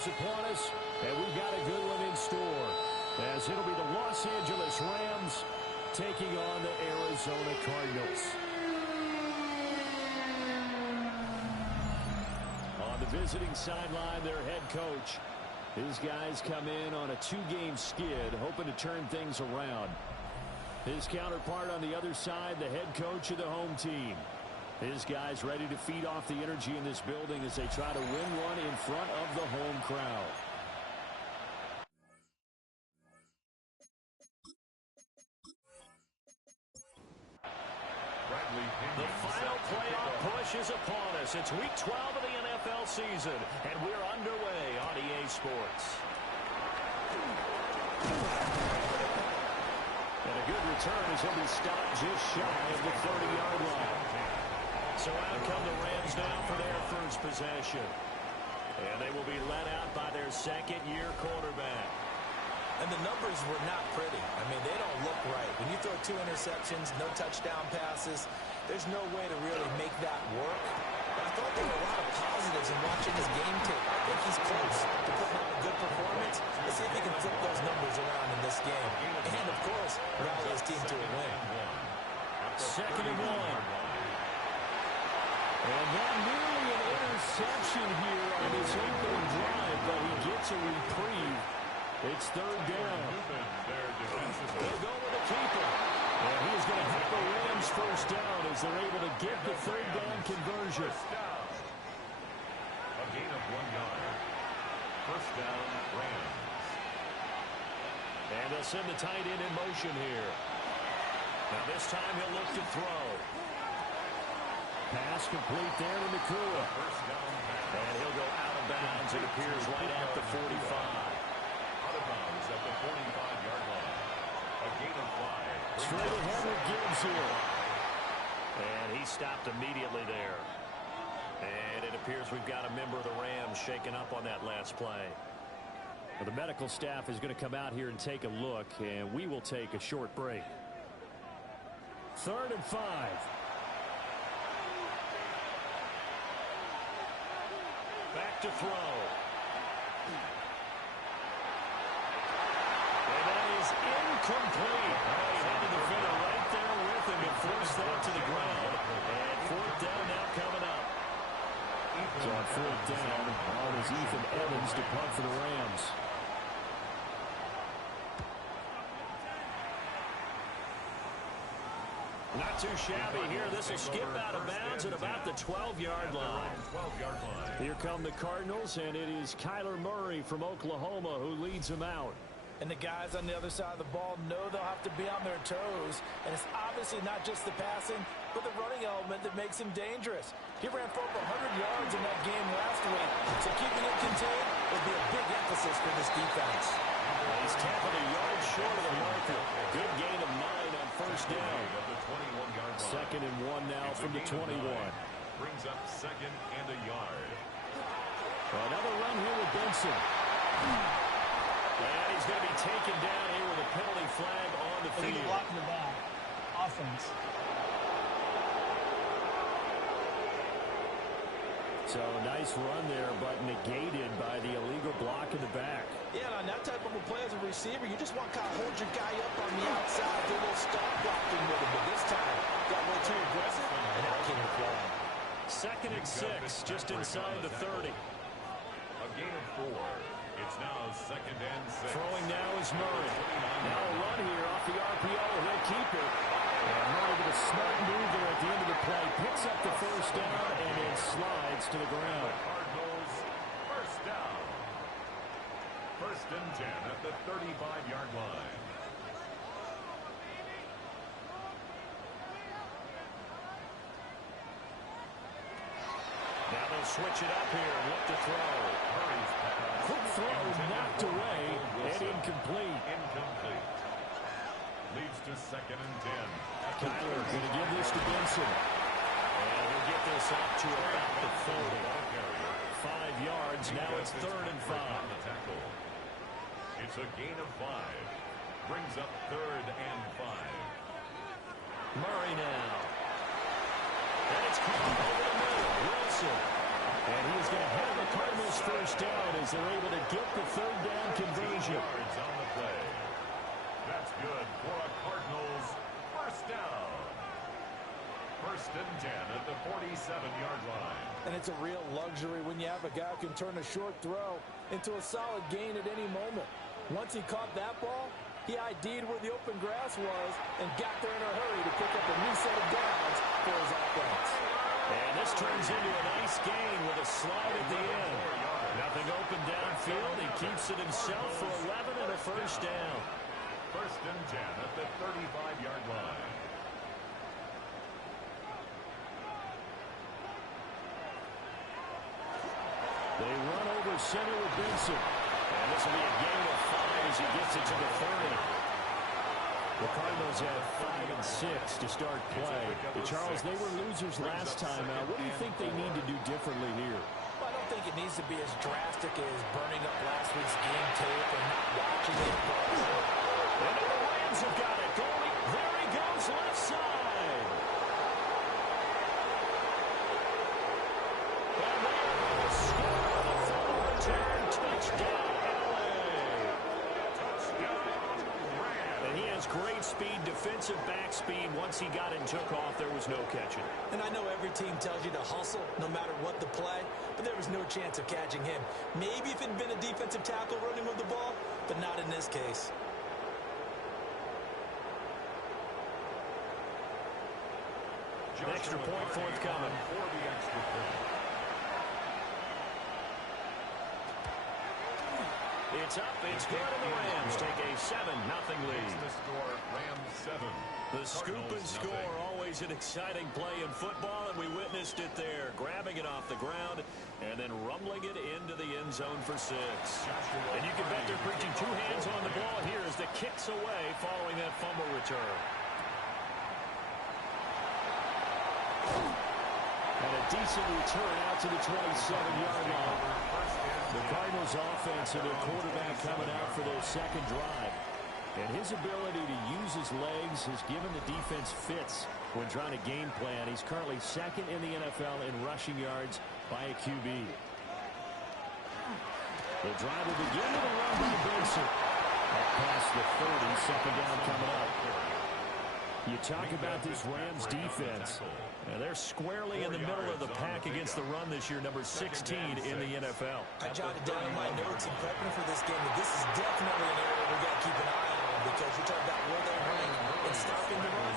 is upon us, and we've got a good one in store, as it'll be the Los Angeles Rams taking on the Arizona Cardinals. On the visiting sideline, their head coach. His guys come in on a 2-game skid, hoping to turn things around. His counterpart on the other side, the head coach of the home team. His guys ready to feed off the energy in this building as they try to win one in front of the home crowd. The final playoff push is upon us. It's week 12 of the NFL season, and we're underway on EA Sports. And a good return as he'll be stopped just shy of the 30-yard line. So out come the Rams now for their first possession. And they will be led out by their second-year quarterback. And the numbers were not pretty. I mean, they don't look right. When you throw 2 interceptions, no touchdown passes, there's no way to really make that work. But I thought there were a lot of positives in watching his game tape. I think he's close to putting on a good performance. Let's see if he can flip those numbers around in this game. And, of course, rally his team to a win. Second and 1. And that nearly an interception here on his opening drive, but he gets a reprieve. It's third down. They'll go with a keeper. And he's going to hit the Rams first down as they're able to get the third down conversion. A gain of 1 yard. First down, Rams. And they'll send the tight end in motion here. Now this time he'll look to throw. Pass complete there to Nakua. And he'll go out of bounds. It appears right at the 45. Out of bounds at the 45-yard line. A gain of 5. Straight ahead with Gibbs here. And he stopped immediately there. And it appears we've got a member of the Rams shaken up on that last play. Well, the medical staff is going to come out here and take a look, and we will take a short break. 3rd and 5. Back to throw. And that is incomplete. He had the defender right there with him and forced that to the ground. And 4th down now coming up. So on 4th down, on is Ethan Evans to punt for the Rams. Not too shabby here. This will skip out of bounds at about the 12-yard line. Here come the Cardinals, and it is Kyler Murray from Oklahoma who leads them out. And the guys on the other side of the ball know they'll have to be on their toes. And it's obviously not just the passing, but the running element that makes him dangerous. He ran for over 100 yards in that game last week. So keeping it contained will be a big emphasis for this defense. He's tackled a yard short of the marker. Good gain of 9 on first down. 2nd and 1 now from the 21. Brings up 2nd and a yard. Another run here with Benson. And he's going to be taken down here with a penalty flag on the field. Block in the back. Offense. So a nice run there, but negated by the illegal block in the back. Yeah, on that type of a play as a receiver, you just want to kind of hold your guy up on the outside, do a little stop blocking with him. But this time, got way too aggressive, and that came to flag. 2nd and 6, just inside the 30. A gain of 4. It's now 2nd and 6. Throwing now is Murray. Now a run here off the RPO, and he'll keep it. And Murray with a smart move there at the end of the play. Picks up the first down and then slides to the ground. Cardinals, first down. 1st and 10 at the 35-yard line. Now they'll switch it up here and look to throw. Quick throw knocked away and incomplete. Leads to 2nd and 10. Kyler going to give this to Benson. And he'll get this up to about the 40. 5 yards. Now it's 3rd and 5. It's a gain of 5. Brings up 3rd and 5. Murray now. And it's caught over the middle. Wilson. And he is going to have the Cardinals first down as they're able to get the third down conversion. Yards on the play. That's good for a Cardinals first down. First and 10 at the 47-yard line. And it's a real luxury when you have a guy who can turn a short throw into a solid gain at any moment. Once he caught that ball, he ID'd where the open grass was and got there in a hurry to pick up a new set of downs for his offense. And this turns into a nice gain with a slide at the end. Nothing open downfield. He keeps it himself for 11 and a first down. First and 10 at the 35-yard line. They run over center with Benson. And this will be a gain of 5 as he gets it to the 30. The Cardinals have 5 and 6 to start play. But Charles, they were losers last time out. What do you think they need to do differently here? Well, I don't think it needs to be as drastic as burning up last week's game tape and not watching it. And the Rams have got it going. There he goes, left side. And they score the full return touchdown, LA. And he has great speed, defensive back speed. Once he got it and took off, there was no catching. And I know every team tells you to hustle no matter what the play, but there was no chance of catching him. Maybe if it had been a defensive tackle running with the ball, but not in this case. An extra point forthcoming. For the extra point. It's up, it's good, and the Rams take a 7-0 lead. The score, Rams 7. The scoop and score, always an exciting play in football, and we witnessed it there. Grabbing it off the ground and then rumbling it into the end zone for 6. And you can bet they're preaching 2 hands on the ball here as the kick's away following that fumble return. And a decent return out to the 27-yard line. The Cardinals offense and their quarterback coming out for their second drive. And his ability to use his legs has given the defense fits when trying to game plan. He's currently second in the NFL in rushing yards by a QB. The drive will begin with a run by Benson. Past the 30, second down coming up. You talk about this Rams defense. They're squarely in the middle of the pack against the run this year, number 16 in the NFL. I jotted down in my notes in prepping for this game that this is definitely an area we got to keep an eye on because you're talking about where they're running and stopping the run.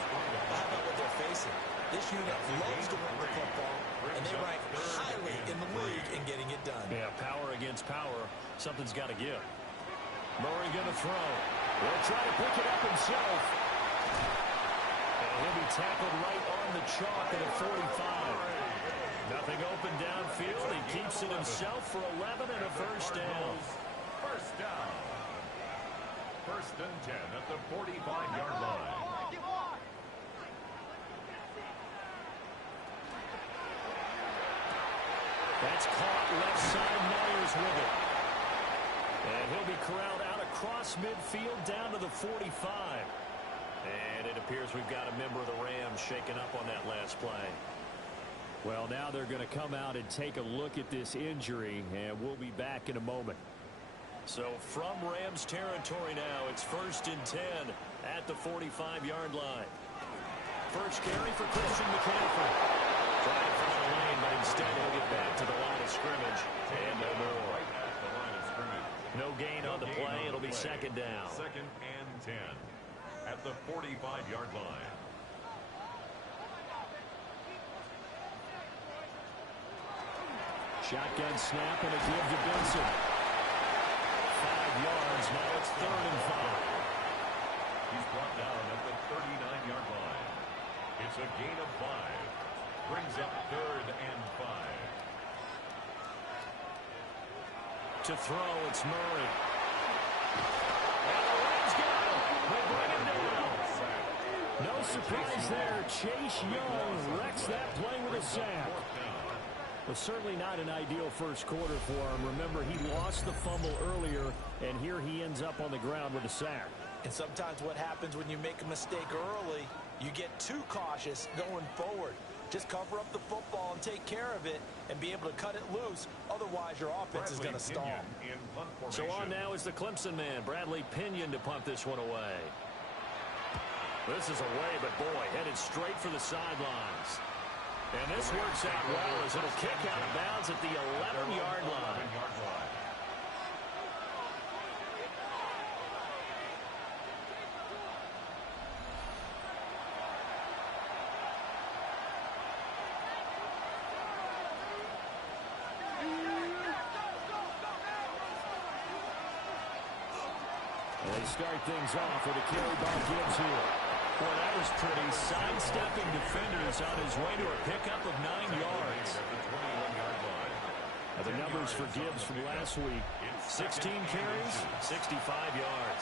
How about what they're facing? This unit loves to run the football, and they rank highly in the league in getting it done. Yeah, power against power. Something's got to give. Murray going to throw. He'll try to pick it up himself. He'll be tackled right on the chalk at a 45. Nothing open downfield. He keeps it himself for 11 and a first down. First down. First and 10 at the 45-yard line. That's caught left side. Myers with it. And he'll be corralled out across midfield down to the 45. And it appears we've got a member of the Rams shaken up on that last play. Well, now they're going to come out and take a look at this injury, and we'll be back in a moment. So from Rams territory now, it's first and 10 at the 45-yard line. First carry for Christian McCaffrey. Trying to find a lane, but instead he'll get back to the line of scrimmage. And no more. Right at the line of scrimmage. No gain on the play. It'll be second down. Second and 10. At the 45-yard line. Shotgun snap and a give to Benson. 5 yards. Now it's third and 5. He's brought down at the 39-yard line. It's a gain of 5. Brings up third and 5. To throw, it's Murray. And the Rams got him. They bring him down. No surprise there. Chase Young wrecks that play with a sack. Well, certainly not an ideal first quarter for him. Remember, he lost the fumble earlier, and here he ends up on the ground with a sack. And sometimes what happens when you make a mistake early, you get too cautious going forward. Just cover up the football and take care of it and be able to cut it loose. Otherwise, your offense is going to stall. So on now is the Clemson man, Bradley Pinion, to punt this one away. This is away, but boy, headed straight for the sidelines. And this works out well as it'll kick out of bounds at the 11-yard line. They start things off with a carry by Gibbs here. Well, that was pretty. Sidestepping defenders on his way to a pickup of 9 yards. Now the numbers for Gibbs from last week: 16 carries, 65 yards.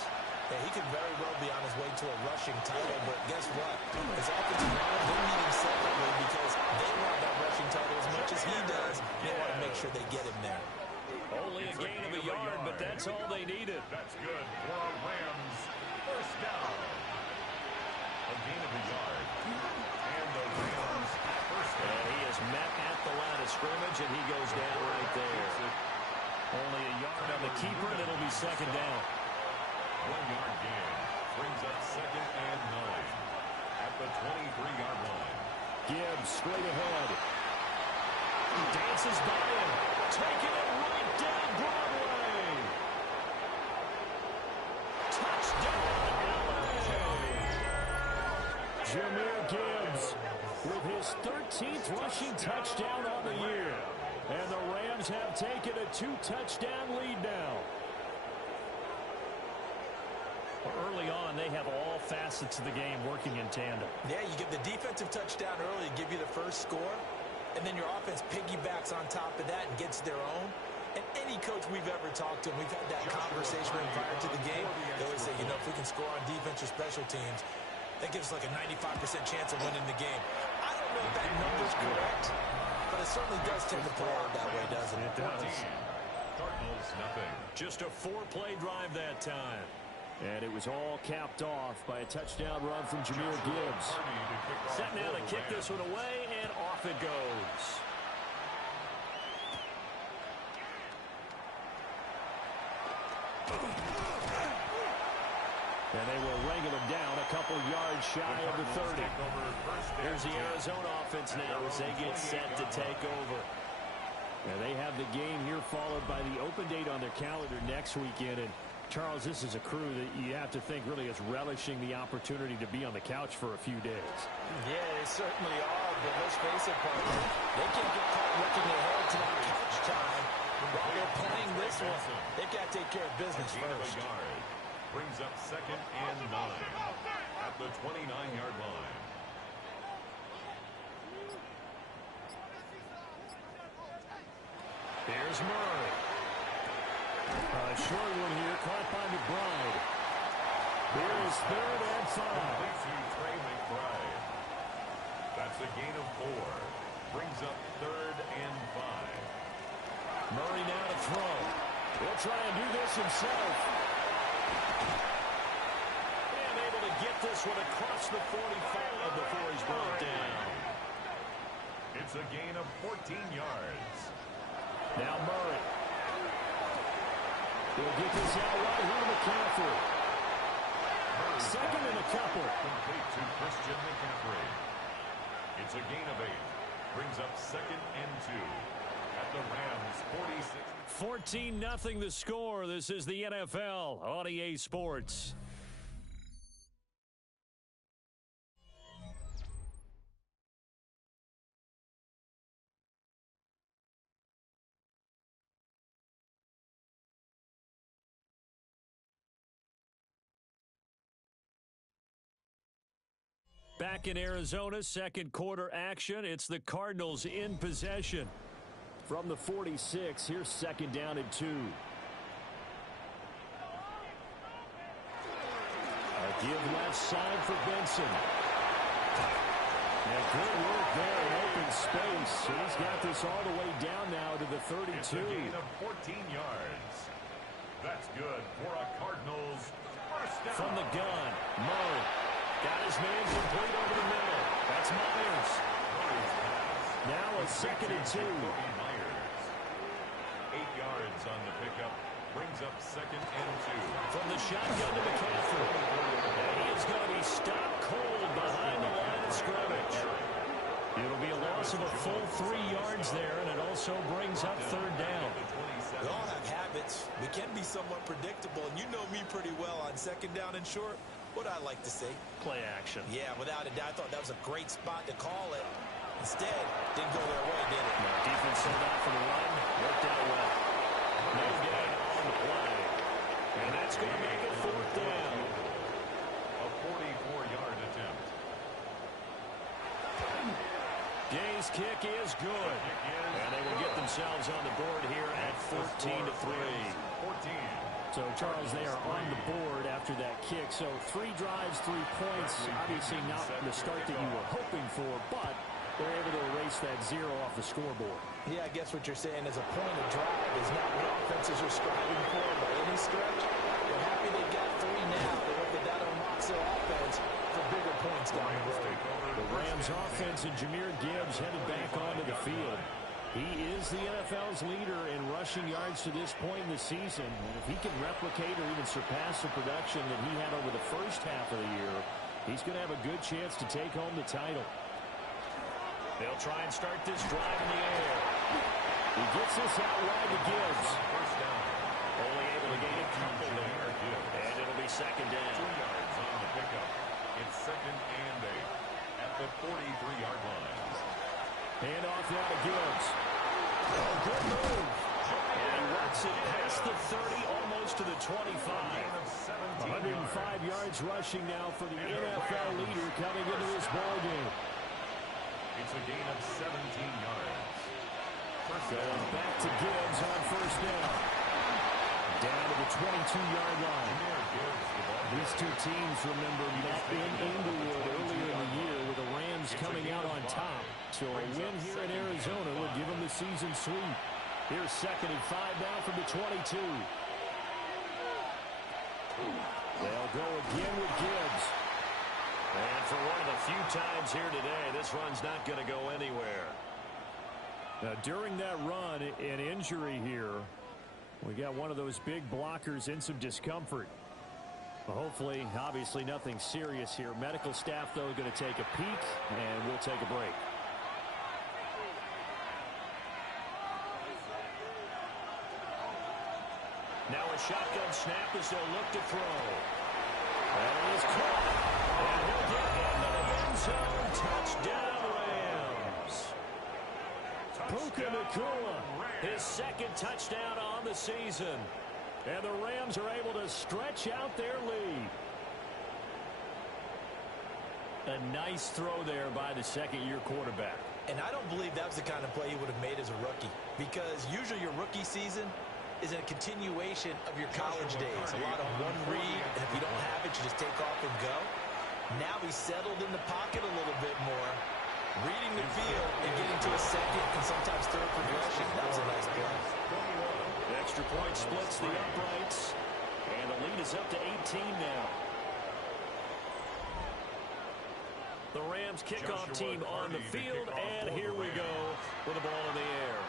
Yeah, he could very well be on his way to a rushing title, but guess what? His offensive line, they're meeting separately because they want that rushing title as much as he does. They want to make sure they get him there. Only a gain of a yard, but that's all they needed. That's good for a Rams first down. A gain of a yard. And the Rams first down. And he is met at the line of scrimmage, and he goes down right there. Only a yard on the keeper, and it'll be second down. 1 yard gain. Brings up second and 9. At the 23-yard line. Gibbs straight ahead. He dances by him. Taking it right down Broadway. Touchdown, LA. Jahmyr Gibbs with his 13th rushing touchdown on the year. And the Rams have taken a 2-touchdown lead now. Early on, they have all facets of the game working in tandem. Yeah, you get the defensive touchdown early to give you the first score. And then your offense piggybacks on top of that and gets their own. And any coach we've ever talked to, we've had that conversation prior to the game. They always say, you know, if we can score on defense or special teams, that gives us like a 95% chance of winning the game. I don't know if that number's correct, but it certainly does tend to play out that way, doesn't it? It does. Cardinals, nothing. Just a 4-play drive that time. And it was all capped off by a touchdown run from Jahmyr Gibbs. Set now to kick this one away, and off it goes. And they will wrangle him down a couple yards shy of the 30. Here's the Arizona offense now as they get set to take over. And they have the game here followed by the open date on their calendar next weekend. And Charles, this is a crew that you have to think really is relishing the opportunity to be on the couch for a few days. Yeah, they certainly are, but let's face it, partner, they can't get caught looking ahead to that couch time while they're playing this one. They've got to take care of business first. Brings up second and 9 at the 29-yard line. Here's Murray. A short one here, caught by McBride. Here is third and 5. Trey McBride. That's a gain of 4. Brings up third and 5. Murray now to throw. He'll try and do this himself. And able to get this one across the 45 before he's brought down. It's a gain of 14 yards. Now Murray. He'll get this out right here to McCaffrey. Second and a couple. Complete to Christian McCaffrey. It's a gain of 8. Brings up second and 2 at the Rams 46. 14-0 the score. This is the NFL on EA Sports. Back in Arizona, second quarter action. It's the Cardinals in possession. From the 46, here's second down and 2. A give left side for Benson. And good work there in open space. He's got this all the way down now to the 32. It's a gain of 14 yards. That's good for a Cardinals first down. From the gun, Murray. Got his man complete over the middle. That's Myers. Now a 2nd and 2. 8 yards on the pickup. Brings up 2nd and 2. From the shotgun to McCaffrey. And he is going to be stopped cold behind the line of scrimmage. It'll be a loss of a full 3 yards there, and it also brings up 3rd down. We all have habits. We can be somewhat predictable, and you know me pretty well on 2nd down and short. What I like to say? Play action. Yeah, without a doubt, I thought that was a great spot to call it. Instead, didn't go their way, did it? No, defense sold out for the run. Worked out well. No gain on the play. And that's going to make it 4th down. A 44-yard attempt. Gay's kick is good. And they will get themselves on the board here at 14-3. 14. So, Charles, they are on the board after that kick. So, 3 drives, 3 points. Obviously not the start that you were hoping for, but they're able to erase that 0 off the scoreboard. Yeah, I guess what you're saying is a point of drive is not what offenses are striving for by any stretch. They're happy they got 3 now. They hope that unlocks their offense for bigger points down the road. The Rams offense and Jahmyr Gibbs headed back onto the field. He is the NFL's leader in rushing yards to this point in the season. And if he can replicate or even surpass the production that he had over the first half of the year, he's going to have a good chance to take home the title. They'll try and start this drive in the air. He gets this out wide to Gibbs. First down. Only able to gain a couple there. And it'll be 2nd down. 2 yards on the pickup. It's 2nd and 8 at the 43-yard line. Hand off now to Gibbs. Oh, good move. And he works it past the 30, almost to the 25. 105 yards rushing now for the NFL leader coming into this ballgame. It's a gain of 17 yards. Going back to Gibbs on 1st down. Down to the 22-yard line. These two teams, remember, met in Inglewood earlier in the year with the Rams coming out on top. So a win here in Arizona would give them the season sweep. Here's 2nd and 5 now from the 22. They'll go again with Gibbs. And for one of the few times here today, this run's not going to go anywhere. Now, during that run, an injury here. We got one of those big blockers in some discomfort. Well, hopefully, obviously, nothing serious here. Medical staff, though, going to take a peek, and we'll take a break. Now a shotgun snap as they'll look to throw. And it is caught. And he'll get into the end zone. Touchdown, Rams. Puka Nacua, his 2nd touchdown on the season. And the Rams are able to stretch out their lead. A nice throw there by the 2nd-year quarterback. And I don't believe that was the kind of play he would have made as a rookie. Because usually your rookie season is a continuation of your college days. A lot of one read, and if you don't have it, you just take off and go. Now he's settled in the pocket a little bit more, reading the field and getting to a 2nd and sometimes 3rd progression. That was a nice play. The extra point splits the uprights, and the lead is up to 18 now. The Rams kickoff team on the field, and here we go with the ball in the air.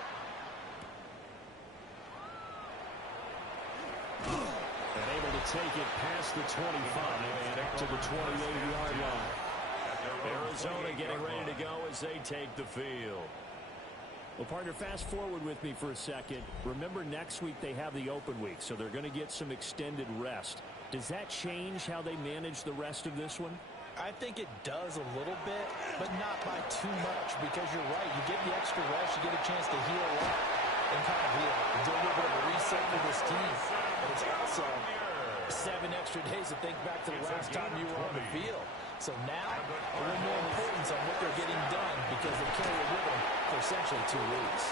And able to take it past the 25 and up to the 28-yard line. Arizona getting ready to go as they take the field. Well, partner, fast forward with me for a second. Remember, next week they have the open week, so they're going to get some extended rest. Does that change how they manage the rest of this one? I think it does a little bit, but not by too much, because you're right. You get the extra rest, you get a chance to heal up and kind of do a little bit of a reset for this team. But it's also 7 extra days to think back to the last time you were on the field. So now, a little more importance on what they're getting done because they carry it with them for essentially 2 weeks.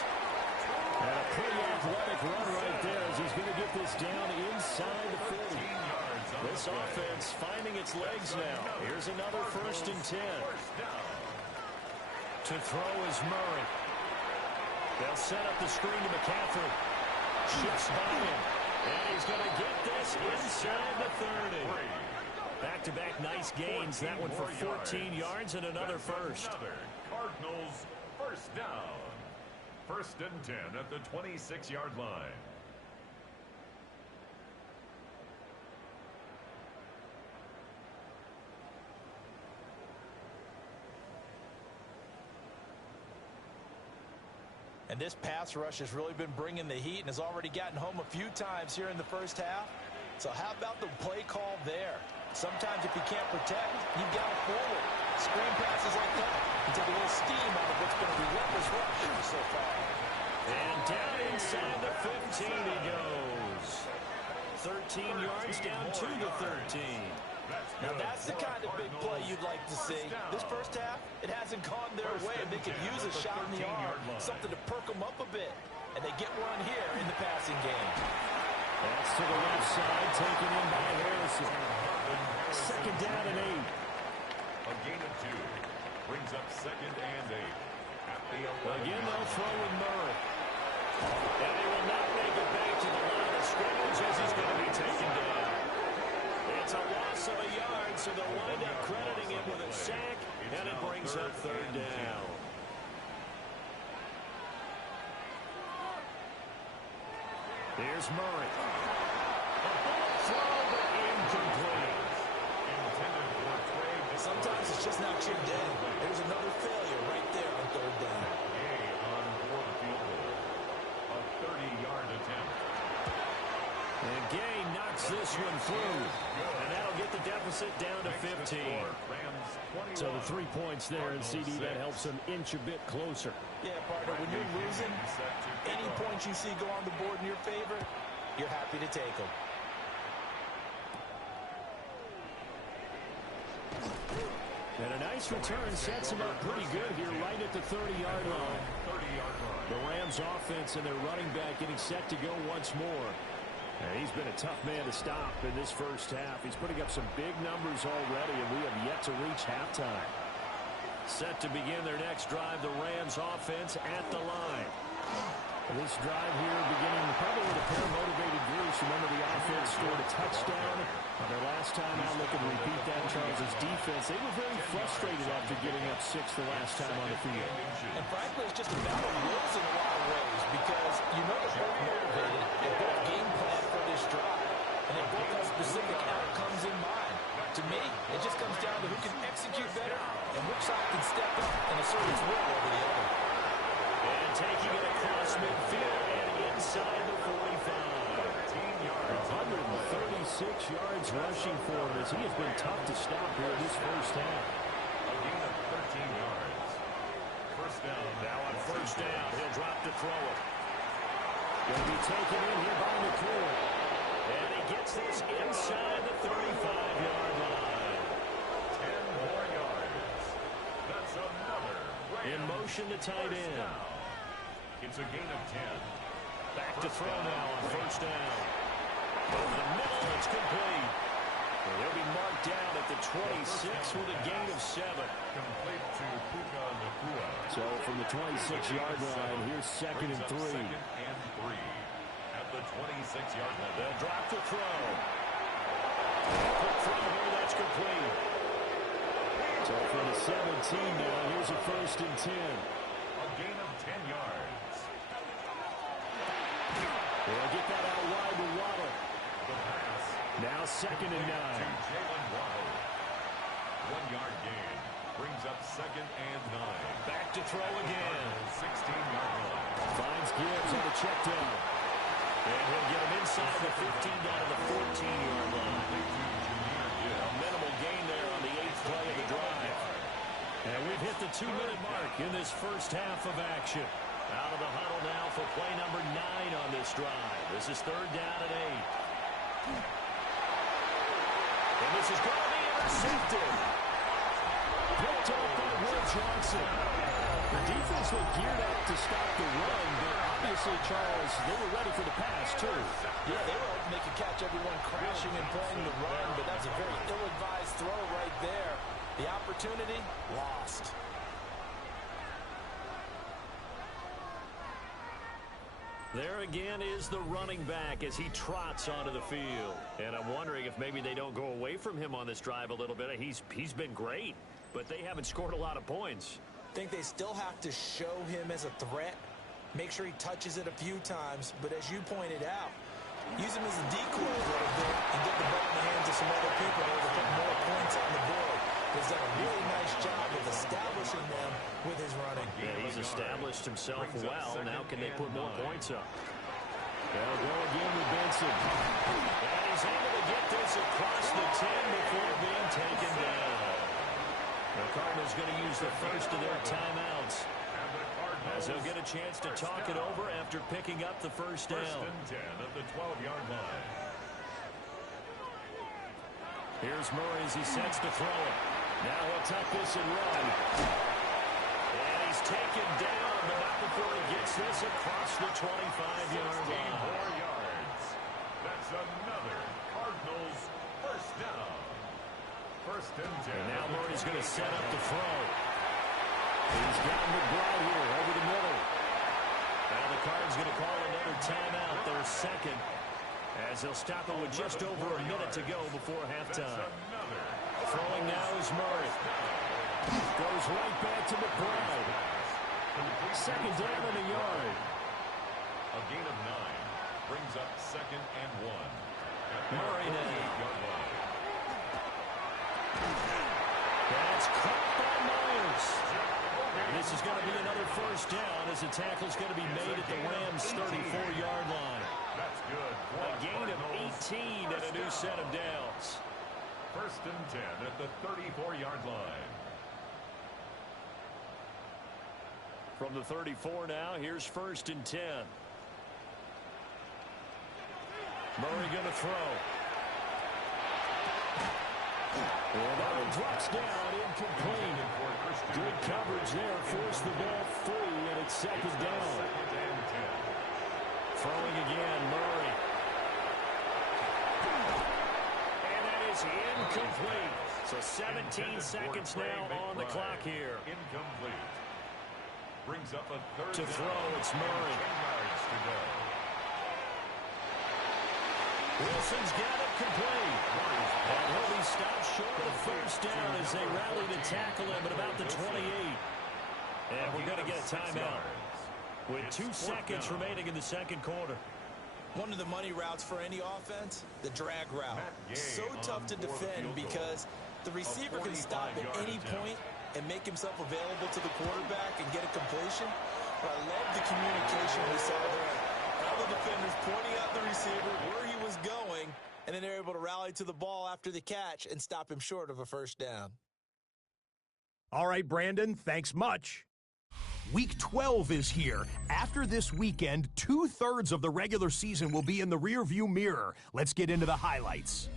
And a pretty athletic run right there as he's going to get this down inside the 40. This offense finding its legs now. Here's another 1st and 10. To throw is Murray. They'll set up the screen to McCaffrey. Shifts by him. And he's going to get this inside the 30. Back-to-back nice gains. That one for 14 yards and another 1st. Cardinals First down. First and 10 at the 26-yard line. And this pass rush has really been bringing the heat and has already gotten home a few times here in the first half. So how about the play call there? Sometimes if you can't protect, you've got to forward. Screen passes like that and take a little steam out of what's been a relentless rush so far. And down inside the 15 he goes. 13 yards down to the 13. Now that's the kind of big play you'd like to see. This first half, it hasn't gone their way, and they could use a shot in the arm, something to perk them up a bit. And they get one here in the passing game. That's to the left side, taken in by Harrison. Second down and 8. A gain of 2 brings up second and 8. At the Again, they'll throw with Murray. And he will not make it back to the line of scrimmage as he's going to be taken down. It's a loss of a yard, so they'll wind up crediting him with a sack, and it brings up third down. Here's Murray. A bullet throw, but incomplete. Sometimes it's just not your day. There's another failure right there on third down. Gay on for the field goal. A 30-yard attempt. And Gay knocks this one through. And that'll get the deficit down to 15. So the 3 points there, and CD, that helps them inch a bit closer. Yeah, partner, when you're losing, any points you see go on the board in your favor, you're happy to take them. And a nice return sets him up pretty good here right at the 30-yard line. The Rams offense and their running back getting set to go once more. And he's been a tough man to stop in this first half. He's putting up some big numbers already, and we have yet to reach halftime. Set to begin their next drive, the Rams offense at the line. This drive here beginning probably with a pair of motivated groups. Remember, the offense scored a touchdown on their last time out. Look and repeat that. Charles' defense, they were very frustrated after giving up 6 the last time on the field. And frankly, it's just a battle of wills in a lot of ways, because you know they're both motivated, they both game plan for this drive, and they both have specific outcomes in mind. To me, it just comes down to who can execute better and which side can step up and assert its will over the other. And taking it across midfield and inside the 45. 136 yards rushing for him as he has been tough to stop here in this first half. A gain of 13 yards. First down. Now on first down, he'll drop to throw it. Going to be taken in here by McCool. And he gets this inside the 35-yard line. 10 more yards. That's another Rams in motion to tight end. It's a gain of 10. Back to throw now on first down. Over the middle, it's complete. And they'll be marked down at the 26 with a gain of 7. Complete to Puka Nakua. So from the 26-yard line, here's second and 3. Second and 3 at the 26-yard line. They'll drop to throw. Quick throw here, that's complete. So from the 17 now, here's a first and 10. A gain of 10 yards. They'll get that out wide to Waddle. The pass. Now second and 9. To Jalen Waddle. 1 yard gain. Brings up second and 9. Back to throw again. 16-yard line. Finds Gibbs on the check down. And he'll get him inside the 15 down to the 14-yard line. A minimal gain there on the 8th play of the drive. And we've hit the 2-minute mark in this first half of action. Out of the huddle now for play number 9 on this drive. This is third down and 8. And this is going to be intercepted. Picked off by Will Johnson. The defense looked geared up to stop the run, but obviously, Charles, they were ready for the pass, too. Yeah, they were hoping they could catch everyone crashing and playing the run, but that's a very ill-advised throw right there. The opportunity, lost. There again is the running back as he trots onto the field. And I'm wondering if maybe they don't go away from him on this drive a little bit. He's been great, but they haven't scored a lot of points. I think they still have to show him as a threat, make sure he touches it a few times, but as you pointed out, use him as a decoy a little bit and get the ball in the hands of some other people to put more points on the board. He's done a really nice job of establishing them with his running. Yeah, he's established himself well. Now can they put more points up? They'll go again with Benson. And he's able to get this across the 10 before being taken down. The Cardinals going to use the first of their timeouts, as they'll get a chance to talk it over after picking up the first down. First and 10 at the 12-yard line. Here's Murray as he sets to throw it. Now he'll tuck this and run. And he's taken down, but not before he gets this across the 25-yard line. 4 yards. That's another Cardinals first down. First and 10. And now Murray's going to set up the throw. He's got McBride here over the middle. Now the Cards going to call another timeout, their second, as they'll stop it with just over a minute to go before halftime. Throwing now is Murray. Goes right back to McBride. Second down and a yard. A gain of 9 brings up second and 1. Murray now. 8-yard line. That's caught by Myers. And this is going to be another first down as the tackle's going to be made at the Rams' 34-yard line. That's good. A gain of 18 and a new set of downs. First and 10 at the 34-yard line. From the 34 now, here's first and 10. Murray going to throw. And that one drops down, incomplete. Good coverage there, forced the ball free, and it's second down. Throwing again, Murray. And that is incomplete. So 17 seconds now on the clock here. Incomplete. Brings up a third To throw, it's Murray. 10 yards to go. Wilson's got it complete. And he'll be stopped short of the first down as they rally to tackle him at about the 28. And we're going to get a timeout with 2 seconds remaining in the second quarter. One of the money routes for any offense, the drag route. So tough to defend because the receiver can stop at any point and make himself available to the quarterback and get a completion. But I love the communication we saw there. All the defenders pointing out the receiver where he was going, and then they're able to rally to the ball after the catch and stop him short of a first down. All right, Brandon, thanks much. Week 12 is here. After this weekend, 2/3 of the regular season will be in the rearview mirror. Let's get into the highlights.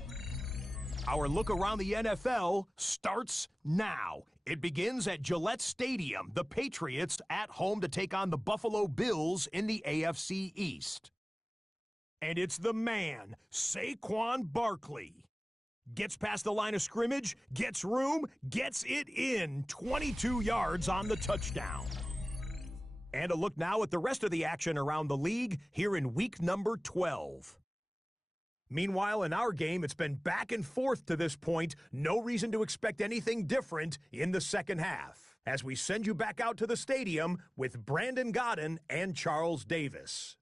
Our look around the NFL starts now. It begins at Gillette Stadium. The Patriots at home to take on the Buffalo Bills in the AFC East. And it's the man, Saquon Barkley. Gets past the line of scrimmage, gets room, gets it in. 22 yards on the touchdown. And a look now at the rest of the action around the league here in week number 12. Meanwhile, in our game, it's been back and forth to this point. No reason to expect anything different in the second half, as we send you back out to the stadium with Brandon Godden and Charles Davis.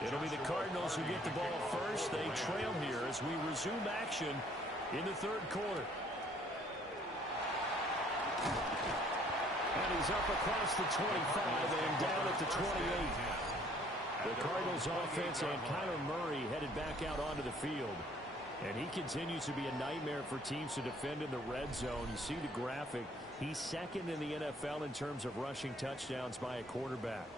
It'll be the Cardinals who get the ball first. They trail here as we resume action in the third quarter. And he's up across the 25 and down at the 28. The Cardinals offense and Kyler Murray headed back out onto the field. And he continues to be a nightmare for teams to defend in the red zone. You see the graphic. He's second in the NFL in terms of rushing touchdowns by a quarterback.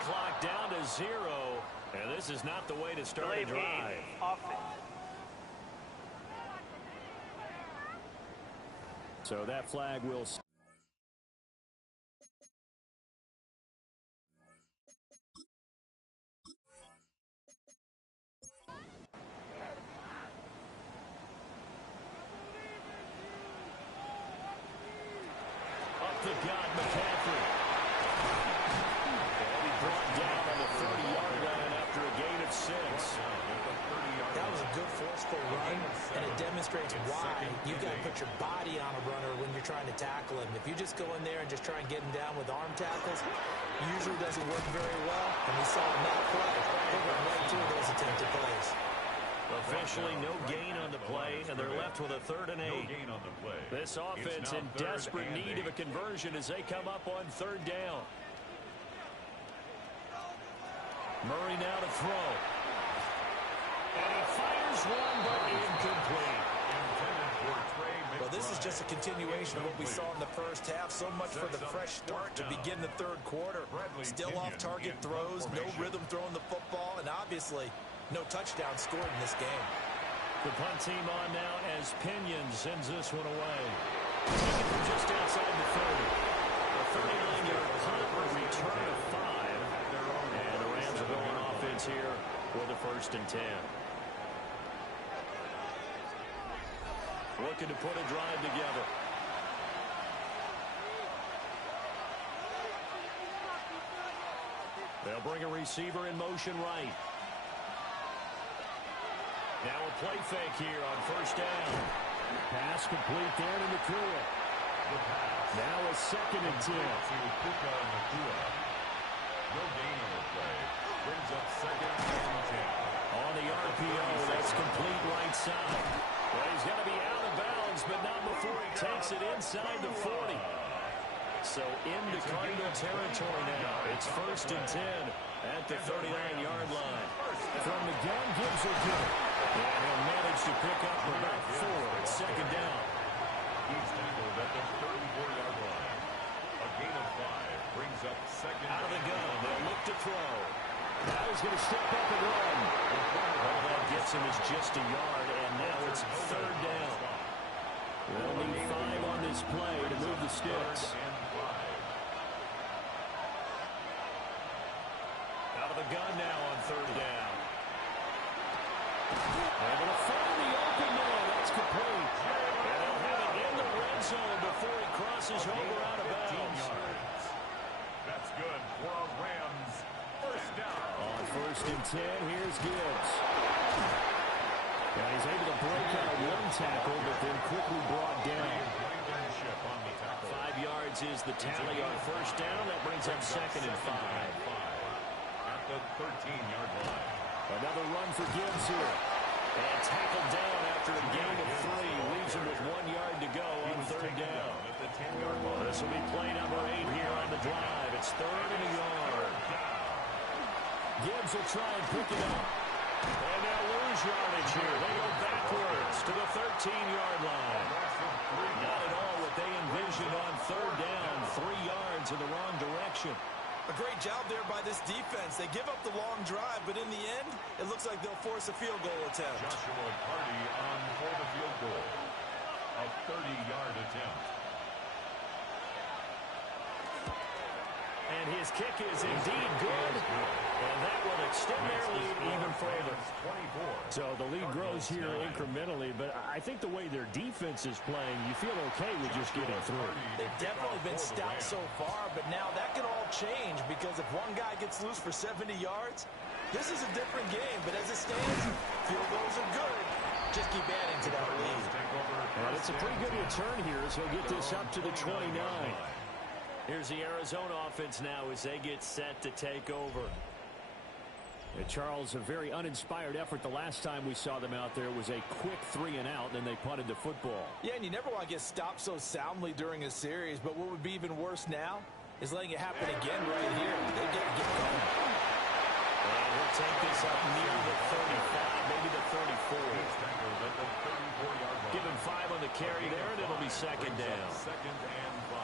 clock down to 0. And this is not the way to start a drive. So that flag will... Up the gut, McCaffrey. And he brought down on the 30-yard line after a gain of 6. That was a good forceful run, and it demonstrates why you've got to put your body on a runner when you're trying to tackle him. If you just go in there and just try and get him down with arm tackles, it usually doesn't work very well, and we saw in that play, they went right through those attempted plays. Officially no gain on the play, and they're left with a 3rd and 8. No gain on the play. This offense in desperate need of a conversion as they come up on 3rd down. Murray now to throw. And he fires one, but incomplete. Well, this is just a continuation of what we saw in the first half. So much for the fresh start to begin the 3rd quarter. Still off-target throws, no rhythm throwing the football, and obviously no touchdown scored in this game. The punt team on now as Pinion sends this one away. Taken from just outside the 30. A 39-yard punt, a return of 5. And the Rams are going offense here for the 1st and 10. Looking to put a drive together. They'll bring a receiver in motion right. Now a play fake here on 1st down. Pass complete there to Nakua. Now a 2nd and 10. No gain on the play. Brings up 2nd and 10. On the RPO, that's complete right side. Well, he's got to be out of bounds, but not before he takes it inside the 40. So into Cardinal territory now. It's 1st and 10 at the 39-yard line. From the gun, Gibbs will get it. And he'll manage to pick up about 4 at 2nd down. He's tackled at the 34-yard line. A gain of 5 brings up 2nd. Out of the gun, they'll look to throw. Now he's going to step up and run. All that gets him is just a yard, and now it's 3rd down. They'll need 5 on this play to move the sticks. Out of the gun now on 3rd down. Able to find the open man. That's complete. And they'll have it in the red zone before he crosses over out of bounds. That's good for a Rams 1st down. On 1st and 10, here's Gibbs. And he's able to break out one tackle, but then quickly brought down. 5 yards is the tally on 1st down. That brings up 2nd and 5. At the 13-yard line. Another run for Gibbs here. And tackled down after a gain of 3. Leaves him with 1 yard to go on 3rd down. At the 10-yard line. This will be play number 8 here on the drive. It's 3rd and a yard. Gibbs will try and pick it up. And they'll lose yardage here. They go backwards to the 13-yard line. Not at all what they envisioned on 3rd down. 3 yards in the wrong direction. A great job there by this defense. They give up the long drive, but in the end, it looks like they'll force a field goal attempt. Joshua Carty on for the field goal. A 30-yard attempt. And his kick is indeed good. And that will extend their lead even further. So the lead grows here incrementally, but I think the way their defense is playing, you feel okay with just getting through. They've definitely been stout so far, but now that could all change because if one guy gets loose for 70 yards, this is a different game. But as it stands, field goals are good. Just keep adding to that lead. And it's a pretty good return here as he'll get this up to the 29. Here's the Arizona offense now as they get set to take over. And Charles, a very uninspired effort the last time we saw them out there. It was a quick 3 and out, and then they punted the football. Yeah, and you never want to get stopped so soundly during a series, but what would be even worse now is letting it happen again right here. They get going. And we'll take this up near the 35, maybe the 34. Give him 5 on the carry there, and it'll be 2nd down. 2nd and 5.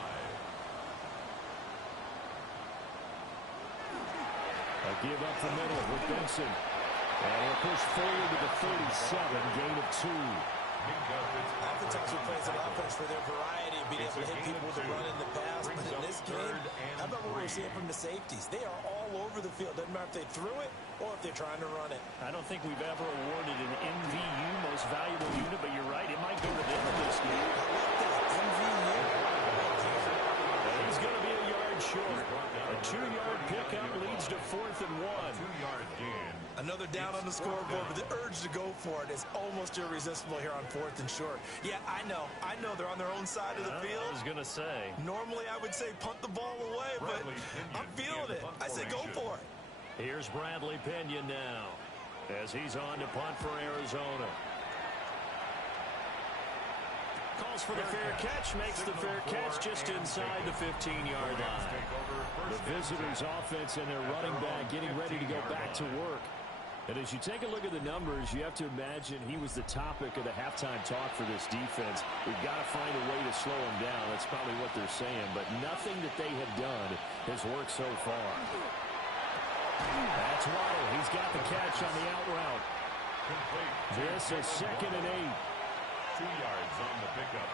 A give up the middle with Benson. And he'll push forward to the 37, gain of 2. Oftentimes we play an offense for their variety of being able to hit people with the run in the pass. But in this game, how about what we're seeing from the safeties? They are all over the field. Doesn't matter if they threw it or if they're trying to run it. I don't think we've ever awarded an MVU, most valuable unit, but you're right, it might go to them in this game. I like that. MVU. He's going to be a yard short. A 2-yard pickup leads to 4th and 1. 2-yard gain. Another down on the scoreboard, but the urge to go for it is almost irresistible here on 4th and short. Yeah, I know they're on their own side of the field. I was going to say. Normally I would say punt the ball away, but I'm feeling it. I say go for it. Here's Bradley Pinion now as he's on to punt for Arizona. Calls for the fair catch, makes the fair catch just inside the 15-yard line. The visitors' offense and their running back getting ready to go back to work. And as you take a look at the numbers, you have to imagine he was the topic of the halftime talk for this defense. We've got to find a way to slow him down. That's probably what they're saying. But nothing that they have done has worked so far. That's Waddle. He's got the catch on the out route. This is 2nd and 8. 2 yards on the pickup.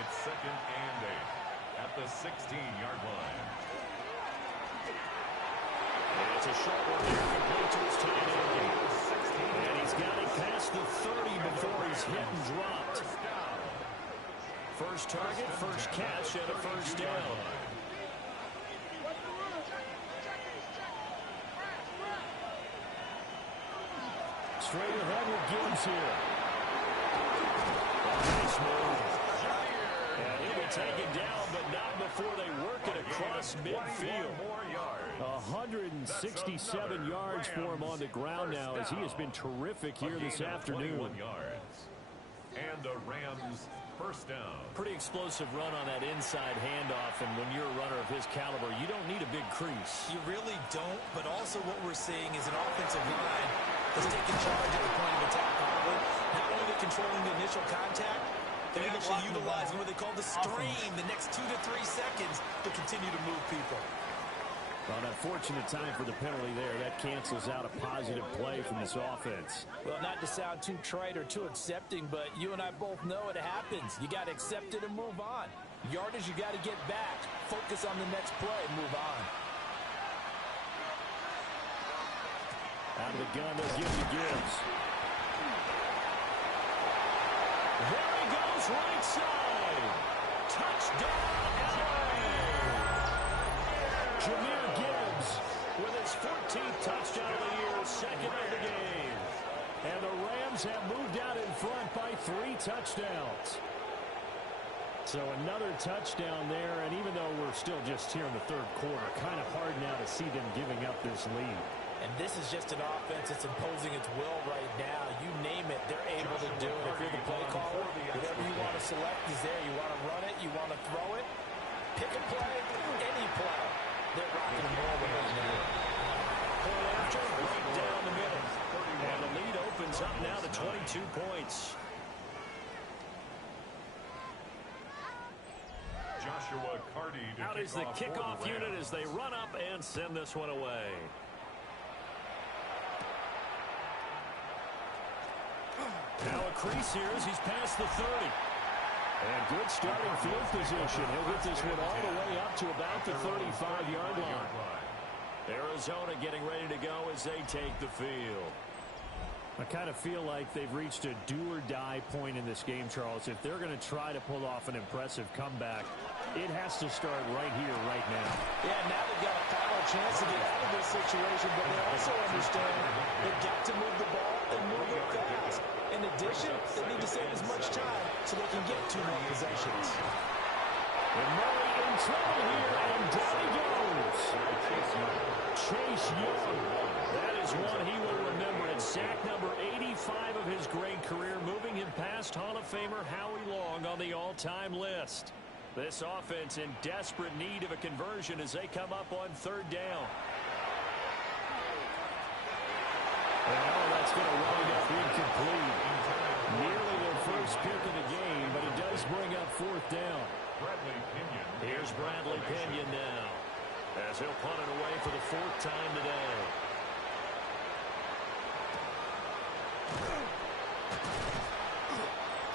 It's 2nd and 8 at the 16-yard line. It's a short one here, complete to his tight end. And he's got it past the 30 before he's hit and dropped. First target, first catch, and a first down. Straight ahead with Gibbs here. Nice move. And he'll be taken down, but not before they work it across midfield. 167 yards for him on the ground now as he has been terrific here this afternoon. And the Rams first down. Pretty explosive run on that inside handoff, and when you're a runner of his caliber, you don't need a big crease. You really don't, but also what we're seeing is an offensive line that's taking charge at the point of attack. Not only controlling the initial contact, they're actually utilizing what they call the strain the next 2 to 3 seconds to continue to move people. Well, an unfortunate time for the penalty there. That cancels out a positive play from this offense. Well, not to sound too trite or too accepting, but you and I both know it happens. You got to accept it and move on. Yardage, you got to get back. Focus on the next play and move on. Out of the gun, they'll give to Gibbs. There he goes, right side. Touchdown, LA! Jahmyr Gibbs with his 14th touchdown of the year, 2nd of the game. And the Rams have moved out in front by 3 touchdowns. So another touchdown there, and even though we're still just here in the 3rd quarter, kind of hard now to see them giving up this lead. And this is just an offense that's imposing its will right now. You name it, they're able to do it. If you're the play caller, whatever you want to select is there. You want to run it, you want to throw it, pick a play, any play. They're rocking and rolling right now. Point after, right down the middle. And the lead opens up now to 22 points. Joshua Carty to Out is the kickoff unit as they run up and send this one away. Now a crease here as he's past the 30. And good starting field position. He'll get this one all the way up to about the 35-yard line. Arizona getting ready to go as they take the field. I kind of feel like they've reached a do-or-die point in this game, Charles. If they're going to try to pull off an impressive comeback, it has to start right here, right now. Yeah, now they've got a final chance to get out of this situation, but they also understand they've got to move the ball and move it fast. In addition, they need to save as much time so they can get 2 more possessions. And Murray in trouble here, and down he goes. Chase Young. That is one he will remember. It's sack number 85 of his great career, moving him past Hall of Famer Howie Long on the all-time list. This offense in desperate need of a conversion as they come up on 3rd down. Well, that's going to wind up incomplete. Nearly their first pick of the game, but it does bring up 4th down. Here's Bradley Pinion now, as he'll punt it away for the 4th time today.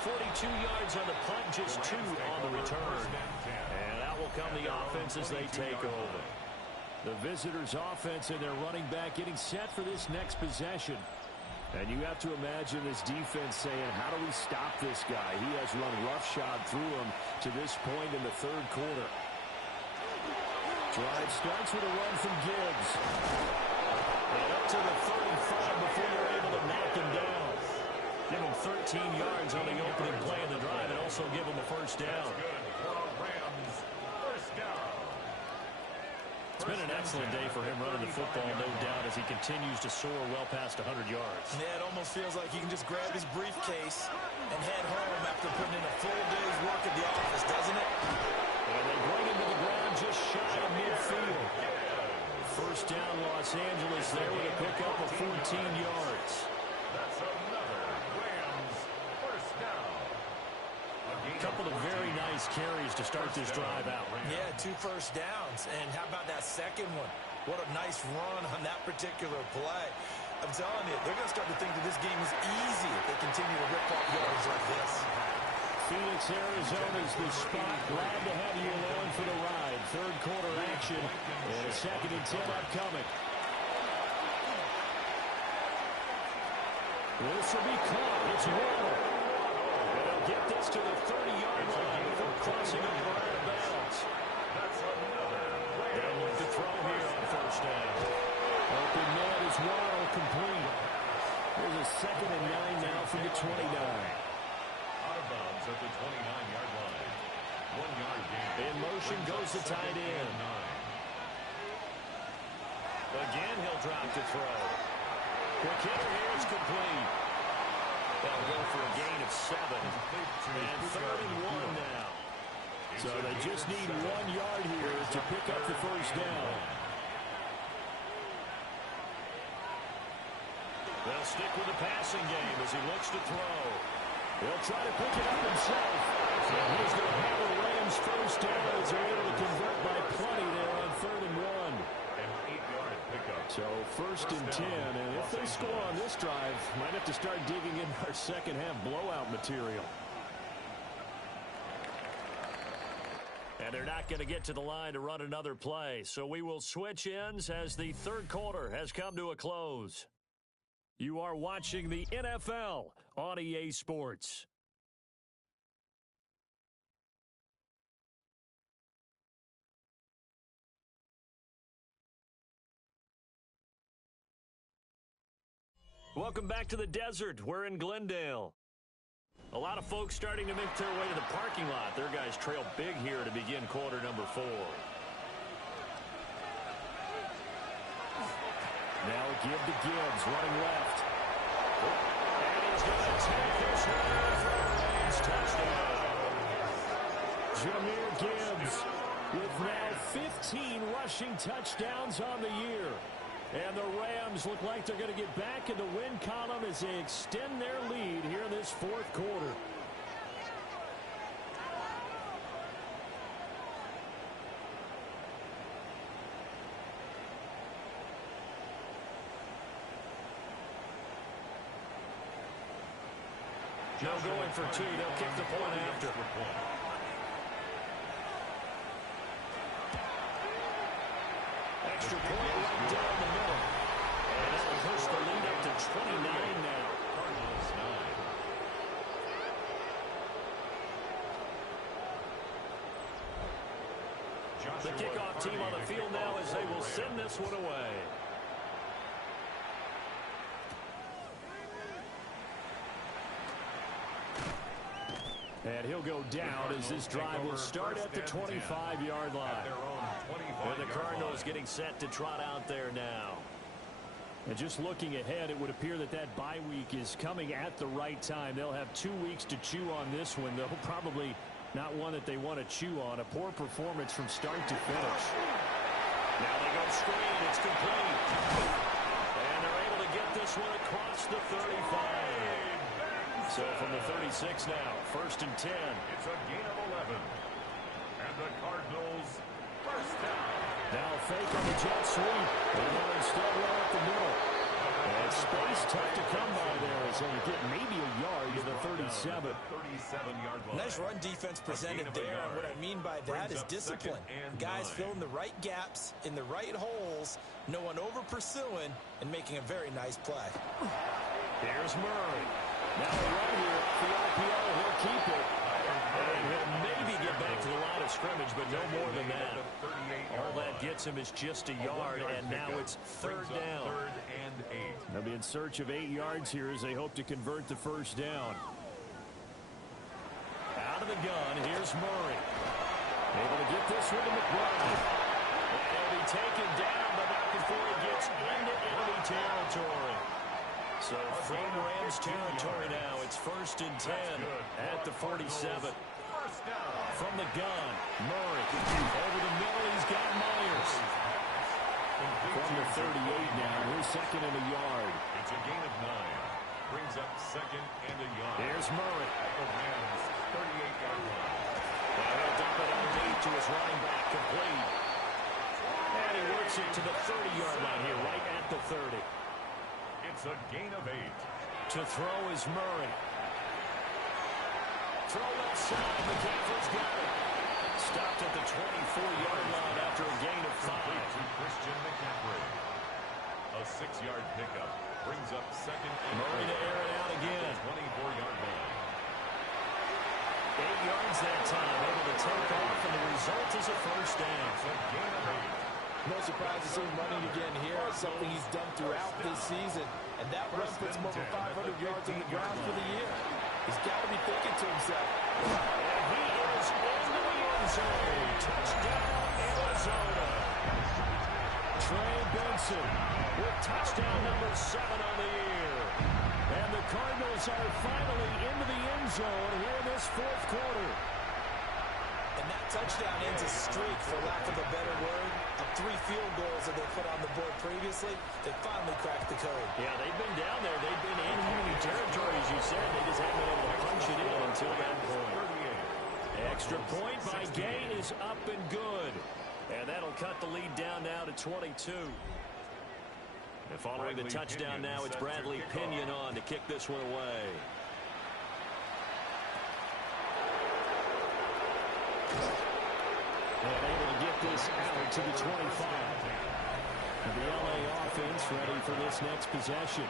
42 yards on the punt, just 2 on the return. And out will come the offense as they take over. The visitors' offense and their running back getting set for this next possession. And you have to imagine this defense saying, how do we stop this guy? He has run roughshod through him to this point in the third quarter. Drive starts with a run from Gibbs. And up to the 35 before you're able to knock him down. Give him 13 yards on the opening play of the drive and also give him a first down. Rams, first down. It's been an excellent day for him running the football, no doubt, as he continues to soar well past 100 yards. Yeah, it almost feels like he can just grab his briefcase and head home after putting in a full day's work at the office, doesn't it? And they bring him to the ground just shy of midfield. First down, Los Angeles there with a pickup of 14 yards. That's another Rams first down. A couple of very nice carries to start this drive out. Yeah, 2 first downs. And how about that second one? What a nice run on that particular play. I'm telling you, they're going to start to think that this game is easy if they continue to rip off yards like this. Phoenix, Arizona is the spot. Glad to have you along for the ride. Third quarter action and a 2nd and 10 upcoming. This will be caught. It's Waddle. And they'll get this to the 30-yard line before crossing over out of bounds. That's another They'll look to throw here on first down. Open man is Waddle complete. There's a 2nd and 9 now from the 29. out of bounds at the 29-yard line. 1 yard gain. In motion goes the tight end. Again, he'll drop to throw. Quick hitter here, it's complete. They'll go for a gain of 7. And 3rd and 1 now. So they just need 1 yard here to pick up the first down. They'll stick with the passing game as he looks to throw. He'll try to pick it up himself. And he's going to have the Rams first down as they're able to convert by plenty there on 3rd and 1. An 8-yard pickup. So 1st and 10, and if they score on this drive, might have to start digging in our second half blowout material. And they're not going to get to the line to run another play, so we will switch ends as the third quarter has come to a close. You are watching the NFL on EA Sports. Welcome back to the desert. We're in Glendale. A lot of folks starting to make their way to the parking lot. Their guys trail big here to begin quarter number 4. Now a give to Gibbs, running left. And he's going to take this one for a Rams touchdown. Jahmyr Gibbs with now 15 rushing touchdowns on the year. And the Rams look like they're going to get back in the win column as they extend their lead here in this fourth quarter. Joe going for 2. They'll kick the point after. Extra point right down the middle. And that'll push the lead up to 29 now. Cardinals 9. The kickoff team on the field now as they will send this one away. And he'll go down as this drive will start at the 25-yard line. And the Cardinals getting set to trot out there now. And just looking ahead, it would appear that that bye week is coming at the right time. They'll have 2 weeks to chew on this one, though probably not one that they want to chew on. A poor performance from start to finish. Now they go screen. It's complete. And they're able to get this one across the 35. So from the 36 now, 1st and 10. It's a gain of 11. And the Cardinals first down. Now fake on the jet sweep. And they'll instead run up the middle. And space tough to come by there as they get maybe a yard to the 37. Nice run defense presented there. And what I mean by that is discipline. Guys filling the right gaps in the right holes, no one over pursuing, and making a very nice play. Here's Murray. Now a run here off the RPO. He'll keep it. And he'll maybe get back to the line of scrimmage, but no more than that. All that gets him is just a yard, and now it's third down. They'll be in search of 8 yards here as they hope to convert the first down. Out of the gun, here's Murray. Able to get this one to McBride. And he'll be taken down, but not before he gets into enemy territory. So from Rams territory now, it's 1st and 10 at the 47. From the gun, Murray. Over the middle, he's got Myers. From the 38 now, here's 2nd and a yard. It's a gain of 9. Brings up 2nd and a yard. Here's Murray. At the Rams' 38-yard line. And he'll dump it underneath to his running back, complete. And he works it to the 30-yard line here, right at the 30. It's a gain of 8. To throw is Murray. Throw left side. McCaffrey's got it. Stopped at the 24-yard line after a gain of 5. To Christian McCaffrey. A 6-yard pickup brings up 2nd and Murray to air it out again. 24-yard line. 8 yards that time. Able to take off, and the result is a first down. It's a gain of 8. No surprise to see him running again here. It's something he's done throughout this season. And that run puts him over 500 yards on the ground for the year. He's got to be thinking to himself. And he is into the end zone. Touchdown, Arizona. Trey Benson with touchdown number 7 on the year. And the Cardinals are finally into the end zone here in this 4th quarter. And that touchdown ends a streak, for lack of a better word, of 3 field goals that they put on the board previously. They finally cracked the code. Yeah, they've been down there. They've been in enemy territory, as you said. They just haven't been able to punch it in until that point. Extra point by Gay is up and good. And that'll cut the lead down now to 22. And following the touchdown now, it's Bradley Pinion on to kick this one away. And able to get this out to the 25. And the LA offense ready for this next possession.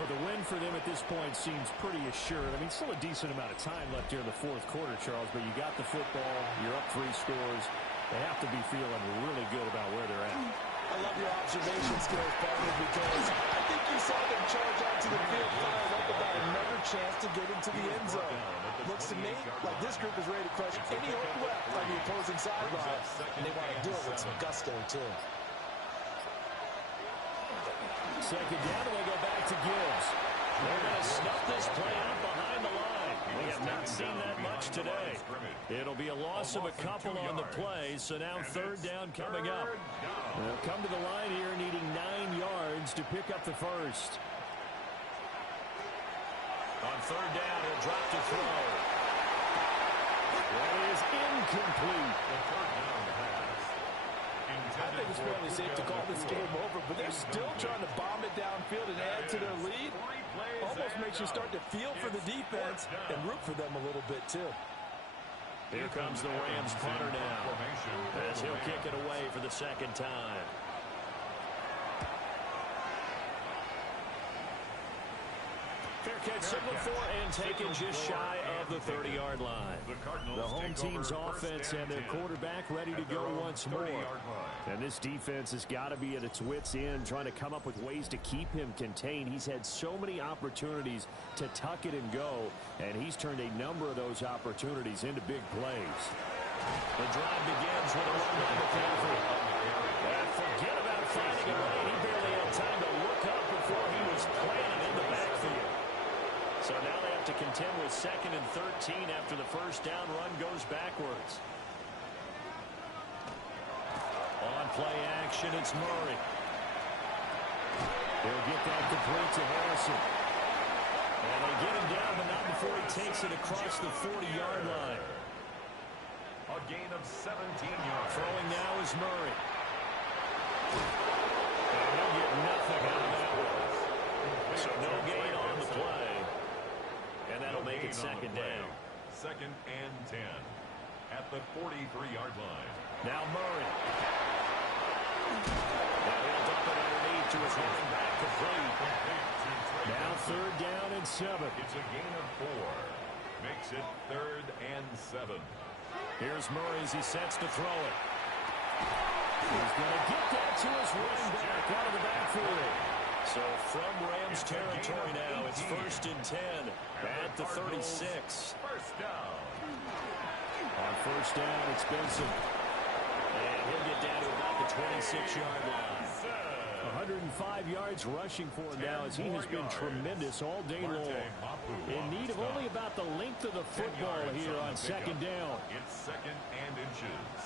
Well, the win for them at this point seems pretty assured. I mean, still a decent amount of time left here in the 4th quarter, Charles, but you got the football, you're up 3 scores. They have to be feeling really good about where they're at. I love your observation skills, partner, because I think you saw them charge onto the field, fired up about another chance to get into the end zone. Looks to me like this group is ready to crush any hope left on the opposing sideline, and they want to do it with some gusto, too. 2nd down, and they go back to Gibbs. They're going to snuff this play out behind the line. We have not seen that much today. It'll be a loss of a couple on the play, so now 3rd down coming up. They'll come to the line here needing 9 yards to pick up the first. On 3rd down, he'll drop to throw. That is incomplete. I think it's fairly safe to call this game over, but they're still trying to bomb it downfield and add to their lead. Almost makes you start to feel for the defense and root for them a little bit, too. Here comes the Rams punter now, as he'll kick it away for the 2nd time. Fair catch signaled for and taken just shy of the 30-yard line. The home team's offense and their quarterback ready to go once more. And this defense has got to be at its wits' end, trying to come up with ways to keep him contained. He's had so many opportunities to tuck it and go, and he's turned a number of those opportunities into big plays. The drive begins with a run by McCaffrey. And forget about finding a lane. He barely had time to look up before he was planted in the backfield. So now they have to contend with 2nd and 13 after the first down run goes backwards. On play action, it's Murray. He'll get that complete to Harrison. And they get him down, but not before he takes it across the 40-yard line. A gain of 17 yards. Throwing now is Murray. And he'll get nothing out of that one. So no gain on the play. And that'll make it second down. Second and 10 at the 43-yard line. Now Murray. Now he'll dump it underneath to his running back complete. Now third down and 7. It's a gain of 4. Makes it third and 7. Here's Murray as he sets to throw it. He's going to get that to his running back out of the backfield. So from Rams territory now, it's first and 10 at the 36. First down. On first down, it's Benson. And he'll get down to about the 26-yard line. 105 yards rushing for him now as he has been tremendous all day long. In need of only about the length of the football here on second down. It's second and inches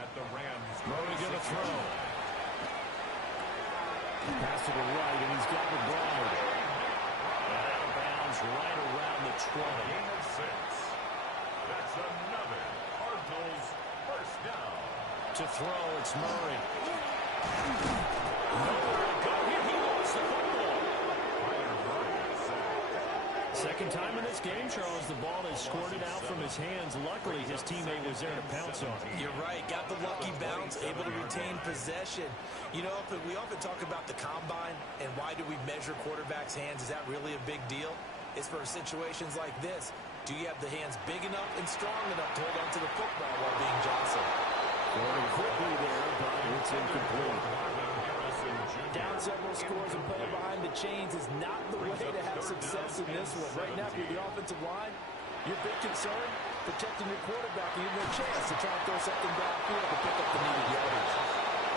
at the Rams. Murray going to throw. Pass to the right, and he's got the McBride. And out of bounds right around the 20. Gain of 6. That's another Cardinals first down. To throw, it's Murray. Nowhere to go here. He lost the football. Second time in this game, Charles, the ball is squirted out from his hands. Luckily, his teammate was there to pounce on it. You're right. Got the lucky bounce, able to retain possession. You know, we often talk about the combine and why do we measure quarterbacks' hands. Is that really a big deal? It's for situations like this. Do you have the hands big enough and strong enough to hold on to the football while being jostled? Going quickly there, but it's incomplete. Down several scores and playing behind the chains is not the way to have success in this one. Right now, if you're the offensive line, your big concern, protecting your quarterback, and you have no chance to try and throw something downfield to pick up the needed yardage.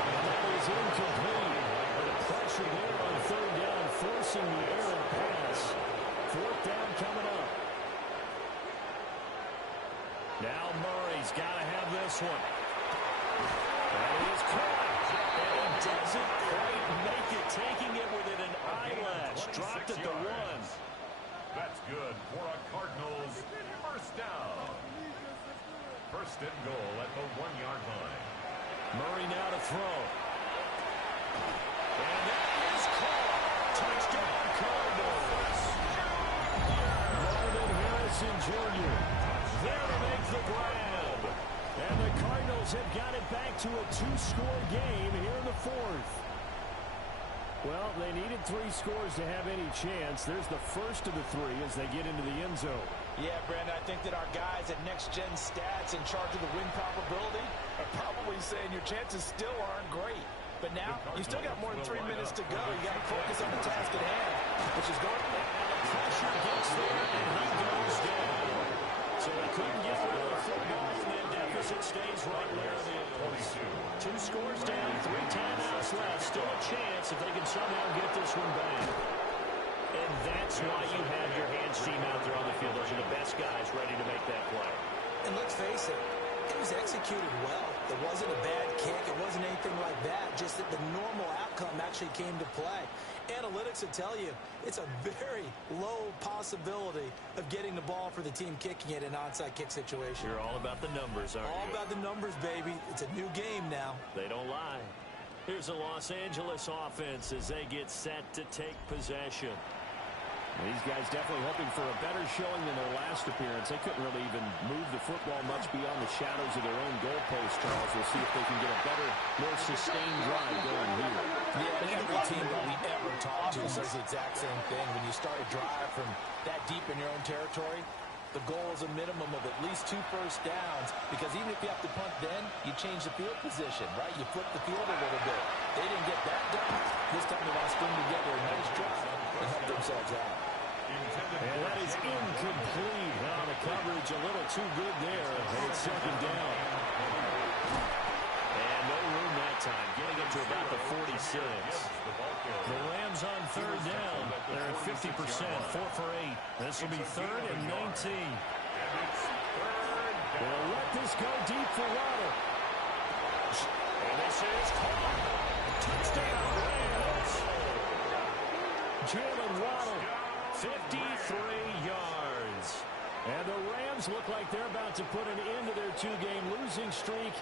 And that is incomplete. But the pressure there on third down, forcing the errant pass. Fourth down coming up. Now Murray's got to have this one. That is caught. And he doesn't quite make it, taking it within an eyelash. Dropped at the 1. That's good for a Cardinals first down. First and goal at the 1-yard line. Murray now to throw. And that is caught. Touchdown Cardinals. Marvin Harrison Jr. there to make the grab. And the Cardinals have got it back to a 2-score game here in the 4th. Well, they needed 3 scores to have any chance. There's the first of the 3 as they get into the end zone. Yeah, Brandon, I think that our guys at Next Gen Stats in charge of the win probability are probably saying your chances still aren't great. But now, you still got more than 3 minutes to go. You got to focus on the task at hand, which is going. And the pressure gets there, and he goes down. So they couldn't get rid of the football, and the deficit stays right where it is. 2 scores down, 3 timeouts left. Still a chance if they can somehow get this one back. And that's why you have your hands team out there on the field. Those are the best guys ready to make that play. And let's face it, it was executed well. It wasn't a bad kick. It wasn't anything like that. Just that the normal outcome actually came to play. Analytics will tell you it's a very low possibility of getting the ball for the team kicking it in an onside kick situation. You're all about the numbers, aren't you? All about the numbers, baby. It's a new game now. They don't lie. Here's the Los Angeles offense as they get set to take possession. These guys definitely hoping for a better showing than their last appearance. They couldn't really even move the football much beyond the shadows of their own goalpost, Charles. We'll see if they can get a better, more sustained drive going here. Yeah, every team that we ever talk to says the exact same thing. When you start a drive from that deep in your own territory, the goal is a minimum of at least 2 first downs, because even if you have to punt then, you change the field position, right? You flip the field a little bit. They didn't get that done. This time they want to string together a nice drive and help themselves out. And that is incomplete. Now the coverage a little too good there. And it's second down. And no room that time. Getting it to about the 46. The Rams on third down. They're at 50%, 4 for 8. This will be third and 19. They'll let this go deep for Waddle. And this is caught. Touchdown Rams. Jalen Waddle, 53 yards. And the Rams look like they're about to put an end to their 2-game losing streak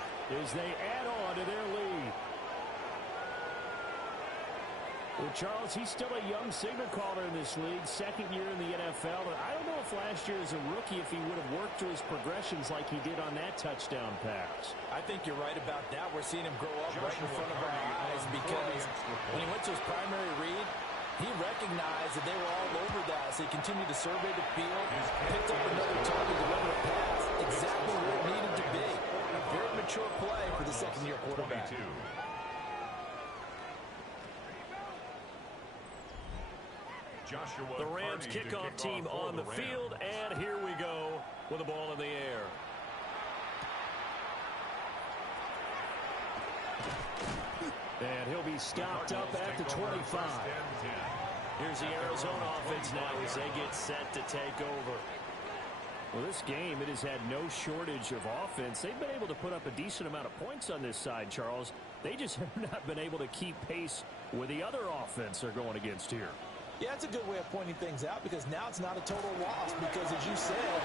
as they add on to their lead. Well, Charles, he's still a young signal caller in this league, second year in the NFL. And I don't know if last year as a rookie, if he would have worked through his progressions like he did on that touchdown pass. I think you're right about that. We're seeing him grow up right in front of our eyes because when he went to his primary read, he recognized that they were all over that, so he continued to survey the field, picked up another target, delivered a pass, exactly where it needed to be. A very mature play for the second-year quarterback. 22. The Rams kickoff team on the field, and here we go with the ball in the air. And he'll be stopped up at the 25. Here's the Arizona offense now as they get set to take over. Well, this game, it has had no shortage of offense. They've been able to put up a decent amount of points on this side, Charles. They just have not been able to keep pace with the other offense they're going against here. Yeah, it's a good way of pointing things out because now it's not a total loss because, as you said,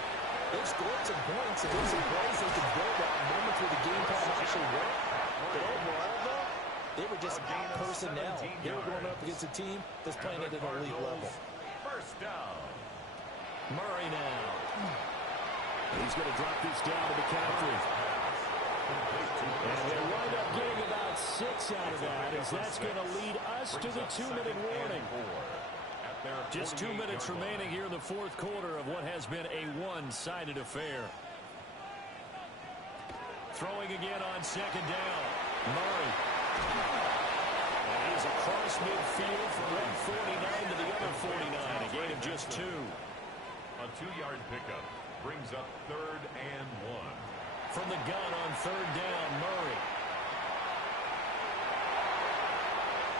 they've scored some points and there's some plays they can build on, moments where the game plan actually worked. But overall, though, they were just out personnel. They were going up against a team that's playing at an elite level. First down. Murray now. He's going to drop this down to McCaffrey. And they wind up getting about 6 out of that as that's going to lead us to the 2-minute warning. Just 2 minutes remaining here in the fourth quarter of what has been a one-sided affair. Throwing again on second down. Murray. And he's across midfield from one 49 to the other 49. A gain of just 2. A 2-yard pickup brings up 3rd and 1. From the gun on 3rd down, Murray.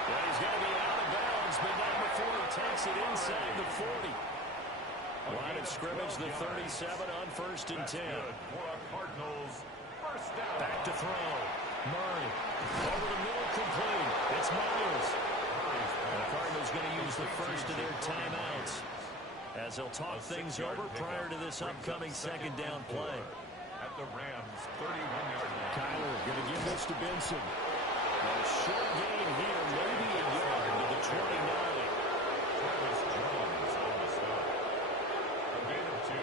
Well, he's going to be out of bounds, but not before he takes it inside the 40. Line of scrimmage, the 37 on 1st and 10. For a Cardinals first down. Back to throw. Murray. Over the middle, complete. It's Myers. And the Cardinals going to use the first of their timeouts as they'll talk things over prior to this upcoming second down play. At the Rams 31-yard line. Kyler going to give this to Benson. A short gain here, maybe a yard to the 29. Travis Jones on the stop. A gain of 2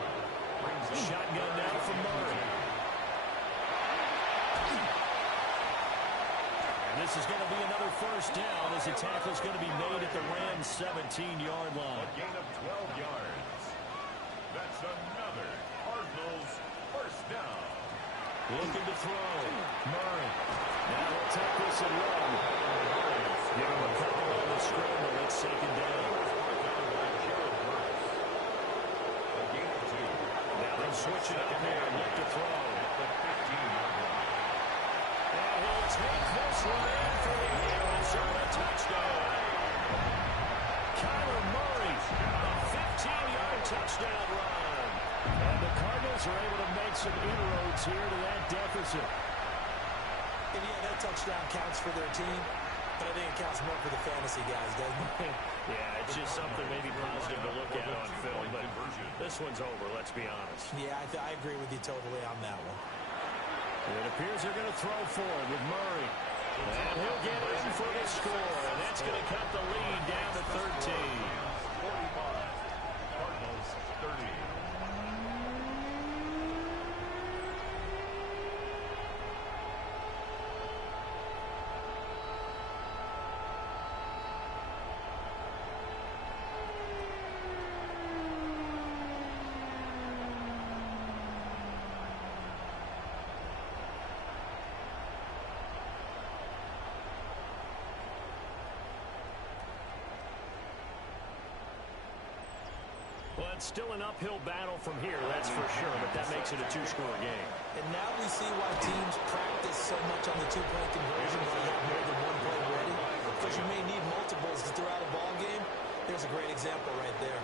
brings up Shotgun now from Murray. And this is going to be another first down as the tackle is going to be made at the Rams 17-yard line. a gain of 12 yards. That's another Cardinals first down. Looking to throw. Murray. Now he'll take this and run. Give him a couple on the scramble. It's second down. A gain of 2. Now they'll switch it up here and look to throw. At the 15-yard line. And he'll take this one in for the Arizona touchdown. Kyler Murray, a 15-yard touchdown run. And the Cardinals are able to make some inroads here to that deficit. And yeah, that touchdown counts for their team, but I think it counts more for the fantasy guys, doesn't it? Yeah, it's just something maybe positive to look at on film, but this one's over, let's be honest. Yeah, I agree with you totally on that one. It appears they're going to throw for it with Murray. And he'll get in for the score, and that's going to cut the lead down to 13. 45. Cardinals 30. Well, it's still an uphill battle from here, that's for sure, but that makes it a two-score game. And now we see why teams practice so much on the two-point conversion when you have more than one play ready, because you may need multiples throughout a ball game. There's a great example right there.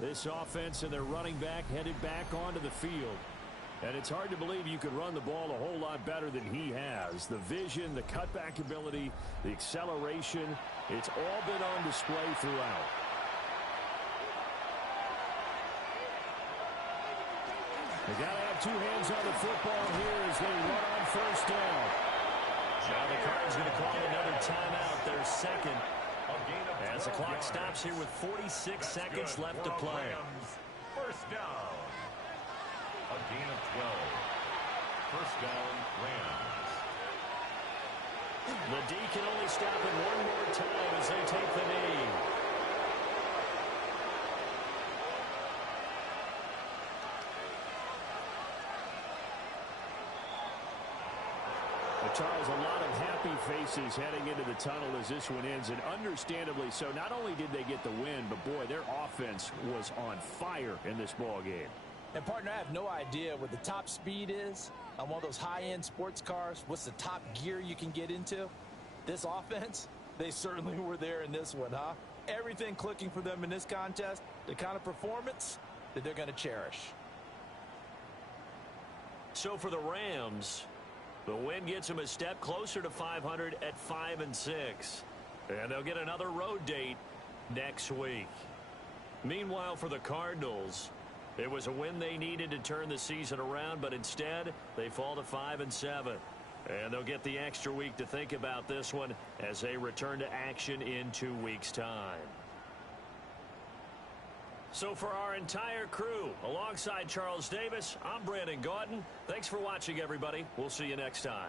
This offense and their running back headed back onto the field. And it's hard to believe you could run the ball a whole lot better than he has. The vision, the cutback ability, the acceleration, it's all been on display throughout. They got to have two hands on the football here as they run on first down. Now the Cards going to call another timeout, their second. As the clock stops here with 46 seconds left to play. First down. A gain of 12. First down, Rams. The D can only stop it one more time as they take the knee. Charles, a lot of happy faces heading into the tunnel as this one ends, and understandably so. Not only did they get the win, but boy, their offense was on fire in this ball game. And partner, I have no idea what the top speed is on one of those high-end sports cars. What's the top gear you can get into? This offense, they certainly were there in this one, huh? Everything clicking for them in this contest, the kind of performance that they're going to cherish. So for the Rams, the win gets them a step closer to 500 at 5-6. And they'll get another road date next week. Meanwhile, for the Cardinals, it was a win they needed to turn the season around, but instead they fall to 5-7. And they'll get the extra week to think about this one as they return to action in 2 weeks' time. So for our entire crew, alongside Charles Davis, I'm Brandon Gaudin. Thanks for watching, everybody. We'll see you next time.